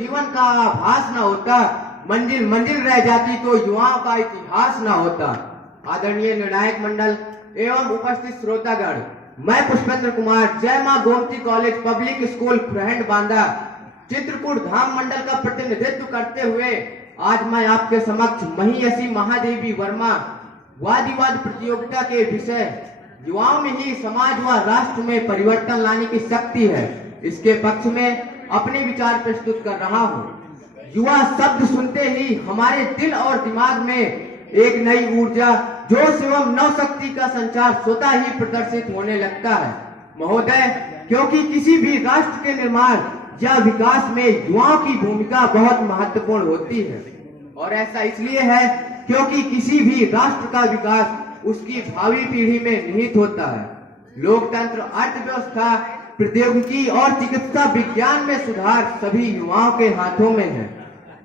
जीवन का आभास न होता, मंजिल मंजिल रह जाती तो युवाओं का इतिहास न होता। आदरणीय निर्णायक मंडल एवं उपस्थित श्रोतागण, मैं Pushpendra Kumar Jai Maa Gomti college public school Khurhand Banda Chitrakoot Dham मंडल का प्रतिनिधित्व करते हुए आज मैं आपके समक्ष महियसी महादेवी वर्मा वाद विवाद प्रतियोगिता के विषय युवाओं में ही समाज व राष्ट्र में परिवर्तन लाने की शक्ति है, इसके पक्ष में अपने विचार प्रस्तुत कर रहा हूँ। युवा शब्द सुनते ही हमारे दिल और दिमाग में एक नई ऊर्जा, जोश एवं नवशक्ति का संचार स्वतः ही प्रदर्शित होने लगता है महोदय, क्योंकि किसी भी राष्ट्र के निर्माण या विकास में युवाओं की भूमिका बहुत महत्वपूर्ण होती है। और ऐसा इसलिए है क्योंकि किसी भी राष्ट्र का विकास उसकी भावी पीढ़ी में निहित होता है। लोकतंत्र, अर्थव्यवस्था, प्रौद्योगिकी और चिकित्सा विज्ञान में सुधार सभी युवाओं के हाथों में है।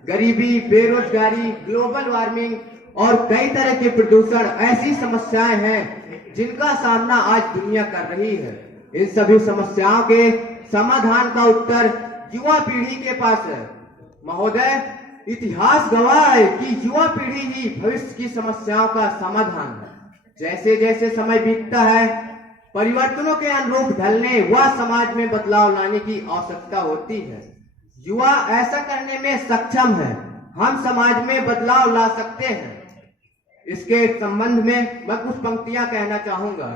गरीबी, बेरोजगारी, ग्लोबल वार्मिंग और कई तरह के प्रदूषण ऐसी समस्याएं हैं जिनका सामना आज दुनिया कर रही है। इन सभी समस्याओं के समाधान का उत्तर युवा पीढ़ी के पास है महोदय। इतिहास गवाह है कि युवा पीढ़ी ही भविष्य की समस्याओं का समाधान है। जैसे जैसे समय बीतता है, परिवर्तनों के अनुरूप ढलने व समाज में बदलाव लाने की आवश्यकता होती है। युवा ऐसा करने में सक्षम है, हम समाज में बदलाव ला सकते हैं। इसके संबंध में मैं कुछ पंक्तियां कहना चाहूंगा।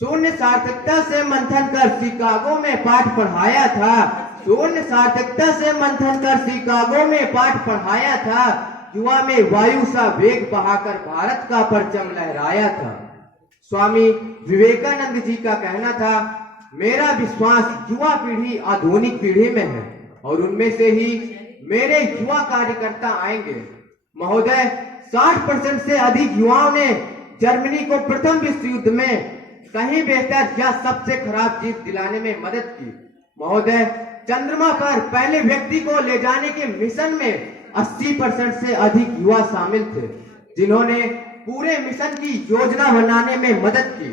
शून्य सार्थकता से मंथन कर शिकागो में पाठ पढ़ाया था, शून्य सार्थकता से मंथन कर शिकागो में पाठ पढ़ाया था, युवा में वायु सा वेग बहाकर भारत का परचम लहराया था। स्वामी विवेकानंद जी का कहना था, मेरा विश्वास युवा पीढ़ी आधुनिक पीढ़ी में है और उनमें से ही मेरे युवा कार्यकर्ता आएंगे महोदय। 60% से अधिक युवाओं ने जर्मनी को प्रथम विश्व युद्ध में कहीं बेहतर या सबसे खराब जीत दिलाने में मदद की महोदय। चंद्रमा पर पहले व्यक्ति को ले जाने के मिशन में 80% से अधिक युवा शामिल थे, जिन्होंने पूरे मिशन की योजना बनाने में मदद की।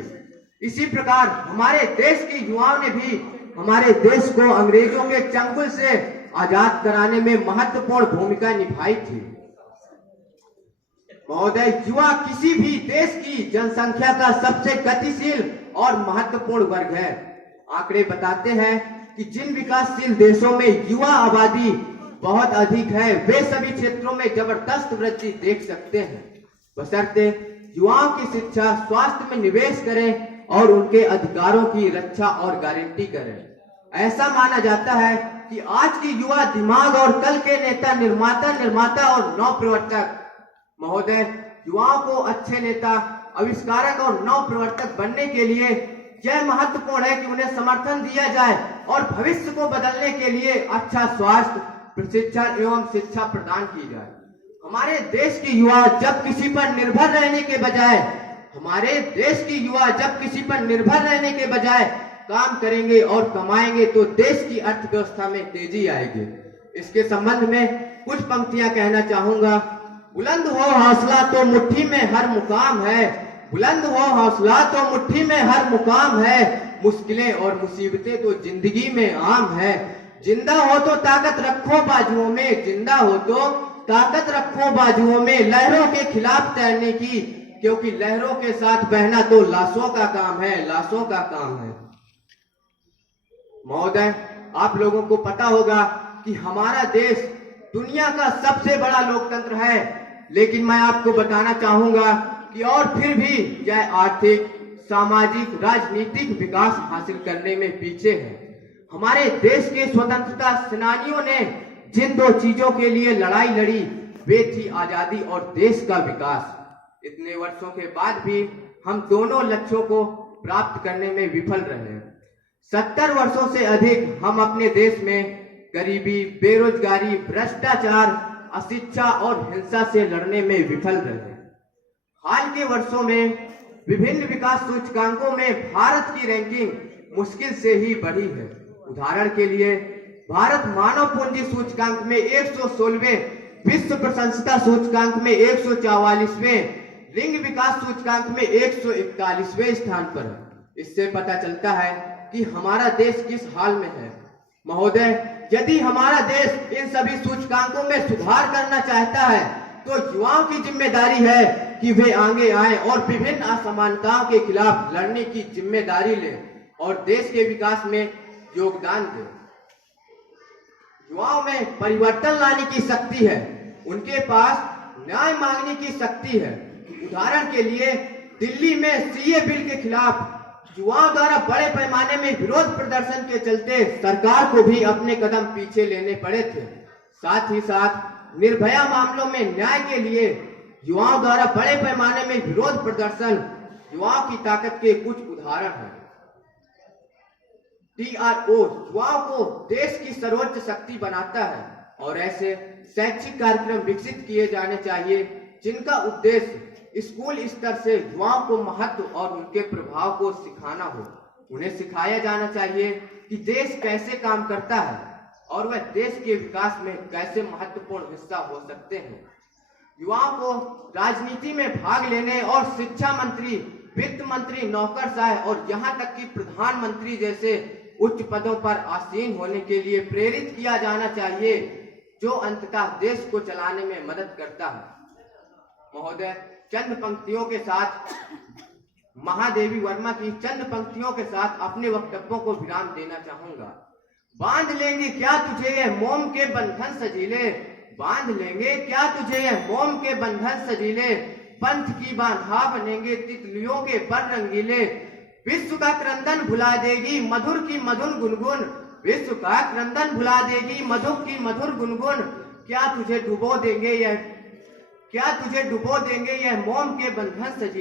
इसी प्रकार हमारे देश के युवाओं ने भी हमारे देश को अंग्रेजों के चंगुल से आजाद कराने में महत्वपूर्ण भूमिका निभाई थी महोदय। युवा किसी भी देश की जनसंख्या का सबसे गतिशील और महत्वपूर्ण वर्ग है। आंकड़े बताते हैं कि जिन विकासशील देशों में युवा आबादी बहुत अधिक है, वे सभी क्षेत्रों में जबरदस्त वृद्धि देख सकते हैं, बशर्ते युवाओं की शिक्षा, स्वास्थ्य में निवेश करें और उनके अधिकारों की रक्षा और गारंटी करें। ऐसा माना जाता है कि आज की युवा दिमाग और कल के नेता, निर्माता और नव प्रवर्तक महोदय। युवाओं को अच्छे नेता, आविष्कारक और नव प्रवर्तक बनने के लिए यह महत्वपूर्ण है कि उन्हें समर्थन दिया जाए और भविष्य को बदलने के लिए अच्छा स्वास्थ्य, प्रशिक्षण एवं शिक्षा प्रदान की जाए। हमारे देश की युवा जब किसी पर निर्भर रहने के बजाय काम करेंगे और कमाएंगे तो देश की अर्थव्यवस्था में तेजी आएगी। इसके संबंध में कुछ पंक्तियां कहना चाहूंगा। बुलंद हो हौसला तो मुट्ठी में हर मुकाम है, बुलंद हो हौसला तो मुट्ठी में हर मुकाम है, मुश्किलें और मुसीबतें तो जिंदगी में आम है। जिंदा हो तो ताकत रखो बाजुओं में, जिंदा हो तो ताकत रखो बाजुओं में, लहरों के खिलाफ तैरने की, क्योंकि लहरों के साथ बहना तो लाशों का काम है, लाशों का काम है महोदय। आप लोगों को पता होगा कि हमारा देश दुनिया का सबसे बड़ा लोकतंत्र है, लेकिन मैं आपको बताना चाहूंगा कि और फिर भी यह आर्थिक, सामाजिक, राजनीतिक विकास हासिल करने में पीछे है। हमारे देश के स्वतंत्रता सेनानियों ने जिन दो चीजों के लिए लड़ाई लड़ी, वे थी आजादी और देश का विकास। इतने वर्षों के बाद भी हम दोनों लक्ष्यों को प्राप्त करने में विफल रहे। 70 वर्षों से अधिक हम अपने देश में गरीबी, बेरोजगारी, भ्रष्टाचार, अशिक्षा और हिंसा से लड़ने में विफल रहे। हाल के वर्षों में विभिन्न विकास सूचकांकों में भारत की रैंकिंग मुश्किल से ही बढ़ी है। उदाहरण के लिए भारत मानव पूंजी सूचकांक में 116वें, विश्व प्रशंसता सूचकांक में 144वें, लिंग विकास सूचकांक में 141वें स्थान पर है। इससे पता चलता है कि हमारा देश किस हाल में है। महोदय, यदि हमारा देश इन सभी सूचकांकों में सुधार करना चाहता है तो युवाओं की जिम्मेदारी है कि वे आगे आए और विभिन्न असमानताओं के खिलाफ लड़ने की जिम्मेदारी लें और देश के विकास में योगदान दें। युवाओं में परिवर्तन लाने की शक्ति है, उनके पास न्याय मांगने की शक्ति है। उदाहरण के लिए दिल्ली में सीए बिल के खिलाफ युवाओं द्वारा बड़े पैमाने में विरोध प्रदर्शन के चलते सरकार को भी अपने कदम पीछे लेने पड़े थे। साथ ही साथ निर्भया मामलों में न्याय के लिए युवाओं द्वारा बड़े पैमाने में विरोध प्रदर्शन युवाओं की ताकत के कुछ उदाहरण हैं। TRO युवाओं को देश की सर्वोच्च शक्ति बनाता है और ऐसे शैक्षिक कार्यक्रम विकसित किए जाने चाहिए जिनका उद्देश्य स्कूल स्तर से युवाओं को महत्व और उनके प्रभाव को सिखाना हो। उन्हें सिखाया जाना चाहिए कि देश कैसे काम करता है और वह देश के विकास में कैसे महत्वपूर्ण हिस्सा हो सकते हैं। युवाओं को राजनीति में भाग लेने और शिक्षा मंत्री, वित्त मंत्री, नौकरशाह और यहाँ तक कि प्रधानमंत्री जैसे उच्च पदों पर आसीन होने के लिए प्रेरित किया जाना चाहिए, जो अंततः देश को चलाने में मदद करता है। महोदय, चंद पंक्तियों के साथ महादेवी वर्मा की चंद पंक्तियों के साथ अपने वक्तव्यों को विराम देना चाहूंगा। बांध लेंगे क्या तुझे ये मोम के बंधन सजीले, बांध लेंगे क्या तुझे ये मोम के बंधन सजीले, पंथ की बांधा बनेंगे तितलियों के पर रंगीले, विश्व का क्रंदन भुला देगी मधुर की मधुर गुनगुन, विश्व का क्रंदन भुला देगी मधुर की मधुर गुनगुन, क्या तुझे डुबो देंगे यह मोम के बंधन सजीले।